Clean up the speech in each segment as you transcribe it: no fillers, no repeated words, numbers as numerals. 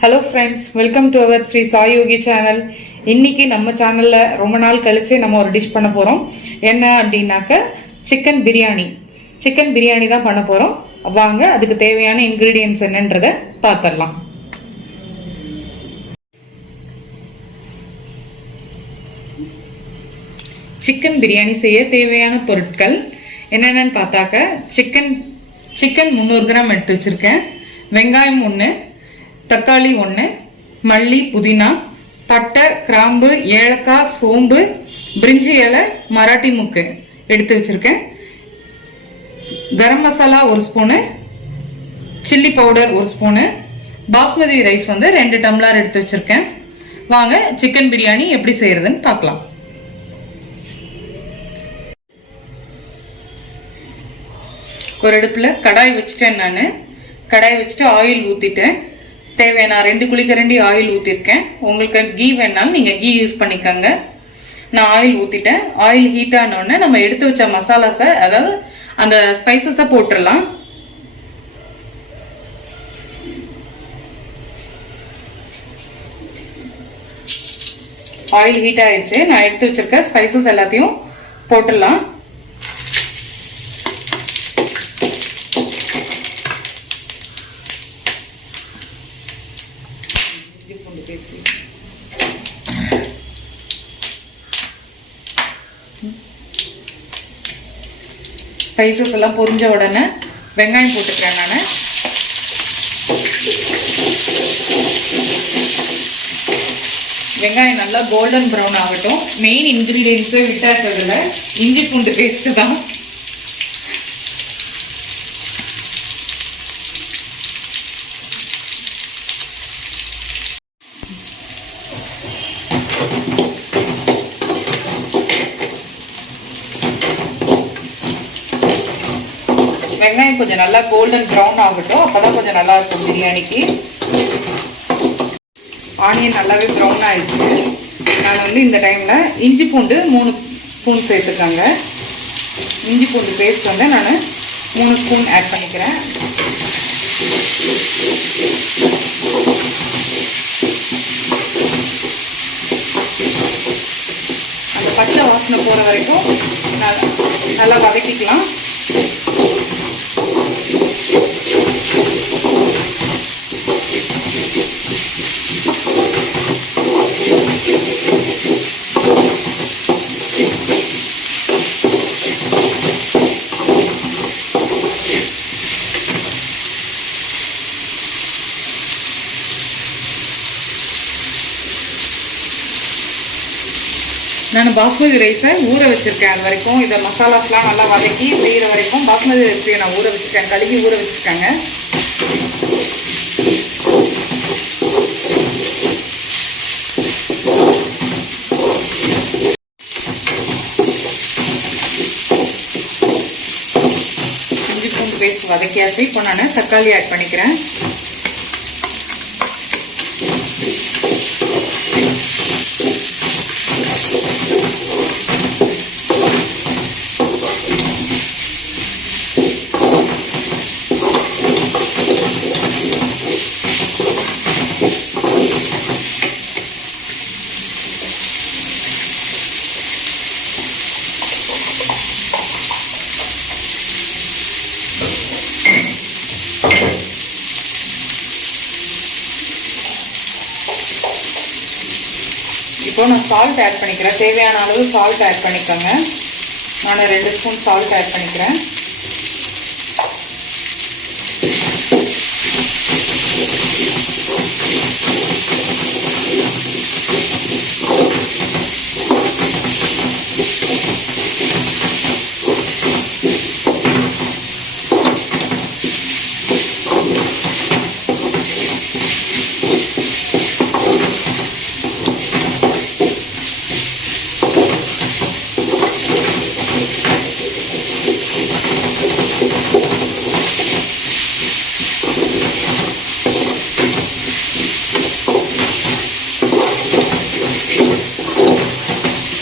Hello friends, welcome to our Sri Sai Yogi channel. இன்னைக்கு நம்ம சேனலில் ரொம்ப நாள் கழித்து நம்ம ஒரு டிஷ் பண்ண போகிறோம். என்ன அப்படின்னாக்க சிக்கன் பிரியாணி தான் பண்ண போகிறோம். வாங்க அதுக்கு தேவையான இன்க்ரீடியன்ட்ஸ் என்னன்றதை பார்த்துடலாம். சிக்கன் பிரியாணி செய்ய தேவையான பொருட்கள் என்னென்னு பார்த்தாக்க சிக்கன் 300 கிராம் எடுத்து வச்சுருக்கேன். வெங்காயம் 1, தக்காளி 1, மல்லி, புதினா, பட்டை, கிராம்பு, ஏலக்காய், சோம்பு, பிரிஞ்சி இலை, மராட்டி முக்கு எடுத்து வச்சிருக்கேன். Garam masala 1 spoon, chilli powder 1 spoon, basmati rice 2 tumbler எடுத்து வச்சிருக்கேன். வாங்க சிக்கன் பிரியாணி எப்படி செய்யறதுன்னு பார்க்கலாம். ஒரு அடுப்புல கடாய் வச்சுட்டேன். நான் கடாய் வச்சுட்டு ஆயில் ஊத்திட்டேன். தேவையான 2 குழிக்கரண்டி ஆயில் ஊற்றிருக்கேன். உங்களுக்கு கீ வேணாலும் நீங்கள் கீ யூஸ் பண்ணிக்கோங்க. நான் ஆயில் ஊற்றிட்டேன். ஆயில் ஹீட் ஆனோடனே நம்ம எடுத்து வச்ச மசாலாஸை, அதாவது அந்த ஸ்பைசஸை போட்டுடலாம். ஆயில் ஹீட் ஆயிடுச்சு. நான் எடுத்து வச்சிருக்க ஸ்பைசஸ் எல்லாத்தையும் போட்டுடலாம். ஸ்பைசஸ் எல்லாம் பொரிஞ்ச உடனே வெங்காயம் போட்டுக்கிறேன். நான் வெங்காயம் நல்லா கோல்டன் ப்ரௌன் ஆகட்டும். மெயின் இன்கிரீடியன்ஸை விட்டாக்கிறதுல இஞ்சி பூண்டு பேஸ்ட் தான். வெங்காயம் கொஞ்சம் நல்லா கோல்டன் ப்ரௌன் ஆகட்டும். அப்போதான் கொஞ்சம் நல்லா இருக்கும் பிரியாணிக்கு. ஆனியன் நல்லாவே ப்ரௌன் ஆயிடுச்சு. நான் இந்த டைமில் இஞ்சி பூண்டு 3 ஸ்பூன் சேர்த்துக்காங்க. இஞ்சி பூண்டு பேஸ்ட் நான் 3 ஸ்பூன் ஆட் பண்ணிக்கிறேன். அந்த பச்சை வாசனை போகிற வரைக்கும் நல்லா வதக்கிக்கலாம். நான் பாஸ்மதி ரைஸை ஊற வச்சுருக்கேன். அது வரைக்கும் இதை மசாலாஸ்லாம் நல்லா வதக்கி செய்கிற வரைக்கும் பாஸ்மதி ரைஸையை நான் ஊற வச்சுருக்கேன். கழுவி ஊற வச்சுருக்காங்க. இஞ்சி பூண்டு பேஸ்ட் வதக்கியாச்சு. இப்போ நான் தக்காளி ஆட் பண்ணிக்கிறேன். இப்போ நான் சால்ட் ஆட் பண்ணிக்கிறேன். தேவையான அளவு சால்ட் ஆட் பண்ணிக்கோங்க. நான் 2 ஸ்பூன் சால்ட் ஆட் பண்ணிக்கிறேன்.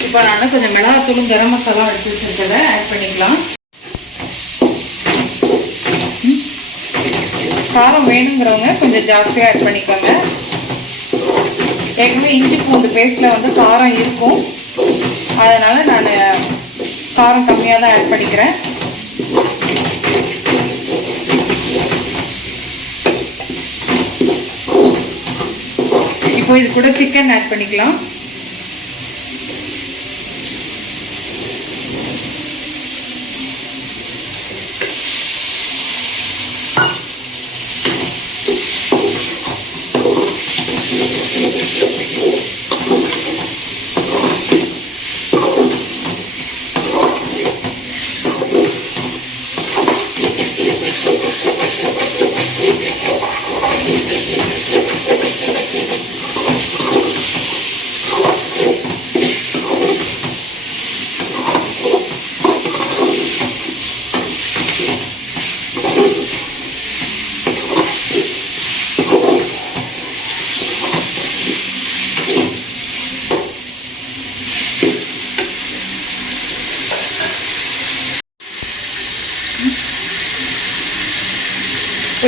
இப்போ நான் கொஞ்சம் மிளகாத்தூளும் கரம் மசாலா எடுத்து வச்சிருக்கதை ஆட் பண்ணிக்கலாம். காரம் வேணுங்கிறவங்க கொஞ்சம் ஜாஸ்தியாக ஆட் பண்ணிக்கோங்க. ஏற்கனவே இஞ்சி பூண்டு பேஸ்ட்டில் வந்து காரம் இருக்கும், அதனால் நான் காரம் கம்மியாக தான் ஆட் பண்ணிக்கிறேன். இப்போ இது கூட சிக்கன் ஆட் பண்ணிக்கலாம்.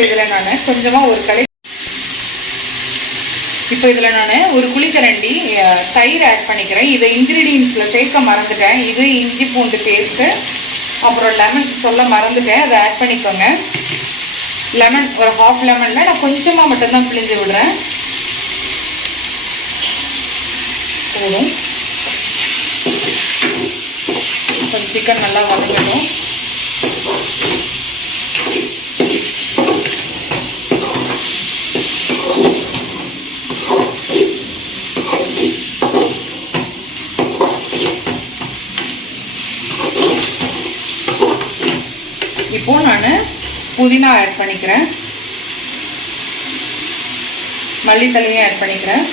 இதில் நான் கொஞ்சமாக ஒரு குழிக்கரண்டி தயிர் ஆட் பண்ணிக்கிறேன். இதை இன்க்ரீடியன்ஸில் சேர்க்க மறந்துட்டேன். இது இஞ்சி பூண்டு பேஸ்ட்டு, அப்புறம் லெமன் சொல்ல மறந்துட்டேன், அதை ஆட் பண்ணிக்கோங்க. லெமன் ஒரு ஹாஃப் லெமனில் நான் கொஞ்சமாக மட்டும்தான் பிழிஞ்சு விடுறேன். போதும். கொஞ்சம் சிக்கன் நல்லா வதங்கணும். இப்போ நான் புதினா ஆட் பண்ணிக்கிறேன், மல்லித்தலையும் ஆட் பண்ணிக்கிறேன்.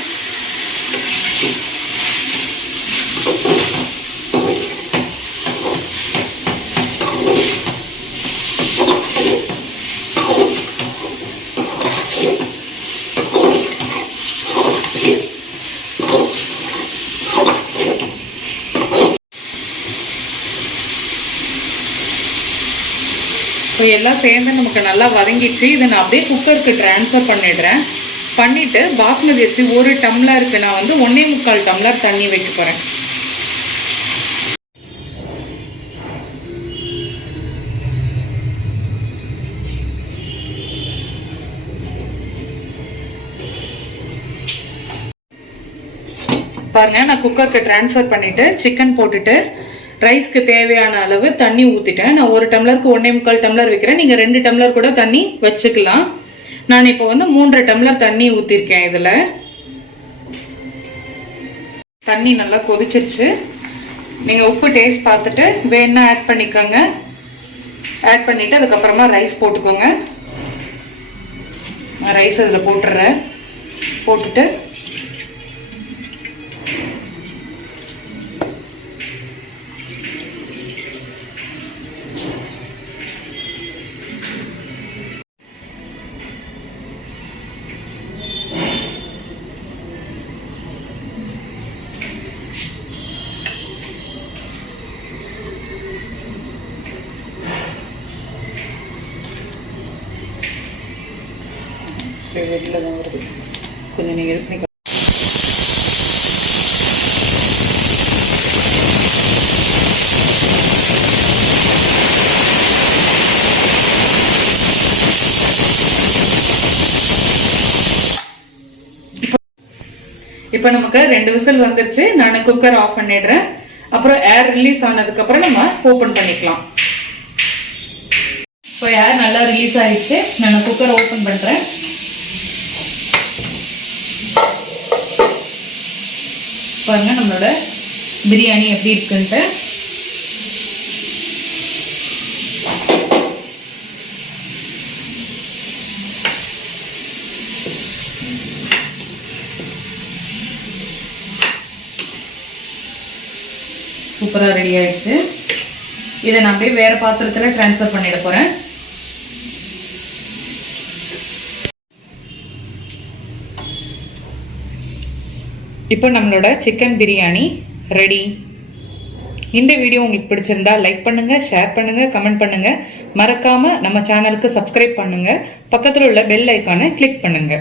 இப்போ எல்லாம் சேர்ந்து நமக்கு நல்லா வதங்கிடுச்சு. இதை நான் அப்படியே குக்கருக்கு ட்ரான்ஸ்ஃபர் பண்ணிவிட்டு பாஸ்மதி அரிசி 1 டம்ளருக்கு நான் வந்து 1.25 டம்ளர் தண்ணி வைக்க போகிறேன். பாருங்க, நான் குக்கருக்கு ட்ரான்ஸ்ஃபர் பண்ணிவிட்டு சிக்கன் போட்டுட்டு ரைஸ்க்கு தேவையான அளவு தண்ணி ஊற்றிட்டேன். நான் 1 டம்ளருக்கு 1.25 டம்ளர் வைக்கிறேன். நீங்கள் 2 டம்ளர் கூட தண்ணி வச்சுக்கலாம். நான் இப்போ வந்து 3 டம்ளர் தண்ணி ஊற்றிருக்கேன். இதில் தண்ணி நல்லா கொதிச்சிருச்சு. நீங்கள் உப்பு டேஸ்ட் பார்த்துட்டு வேணா ஆட் பண்ணிக்கோங்க. ஆட் பண்ணிவிட்டு அதுக்கப்புறமா ரைஸ் போட்டுக்கோங்க. நான் ரைஸ் அதில் போட்டுடுறேன். போட்டுட்டு வெளியில் தான் வருது, கொஞ்சம் நீங்கள் இது பண்ணி. இப்போ நமக்கு 2 விசில் வந்துருச்சு. நான் குக்கர் ஆஃப் பண்ணிடுறேன். அப்புறம் ஏர் ரிலீஸ் ஆனதுக்கப்புறம் நம்ம ஓப்பன் பண்ணிக்கலாம். இப்போ ஏர் நல்லா ரிலீஸ் ஆகிடுச்சு. நான் குக்கர் ஓப்பன் பண்ணுறேன். பாருங்க நம்மளோட பிரியாணி எப்படி இருக்குன்ட்டு. சூப்பராக ரெடி ஆயிடுச்சு. இதை நான் அப்படியே வேற பாத்திரத்தில் ட்ரான்ஸ்ஃபர் பண்ணிட போகிறேன். இப்போ நம்மளோட சிக்கன் பிரியாணி ரெடி. இந்த வீடியோ உங்களுக்கு பிடிச்சிருந்தா லைக் பண்ணுங்க, ஷேர் பண்ணுங்க, கமெண்ட் பண்ணுங்க. மறக்காம நம்ம சேனலுக்கு சப்ஸ்கிரைப் பண்ணுங்க. பக்கத்தில் உள்ள பெல் ஐக்கானை கிளிக் பண்ணுங்க.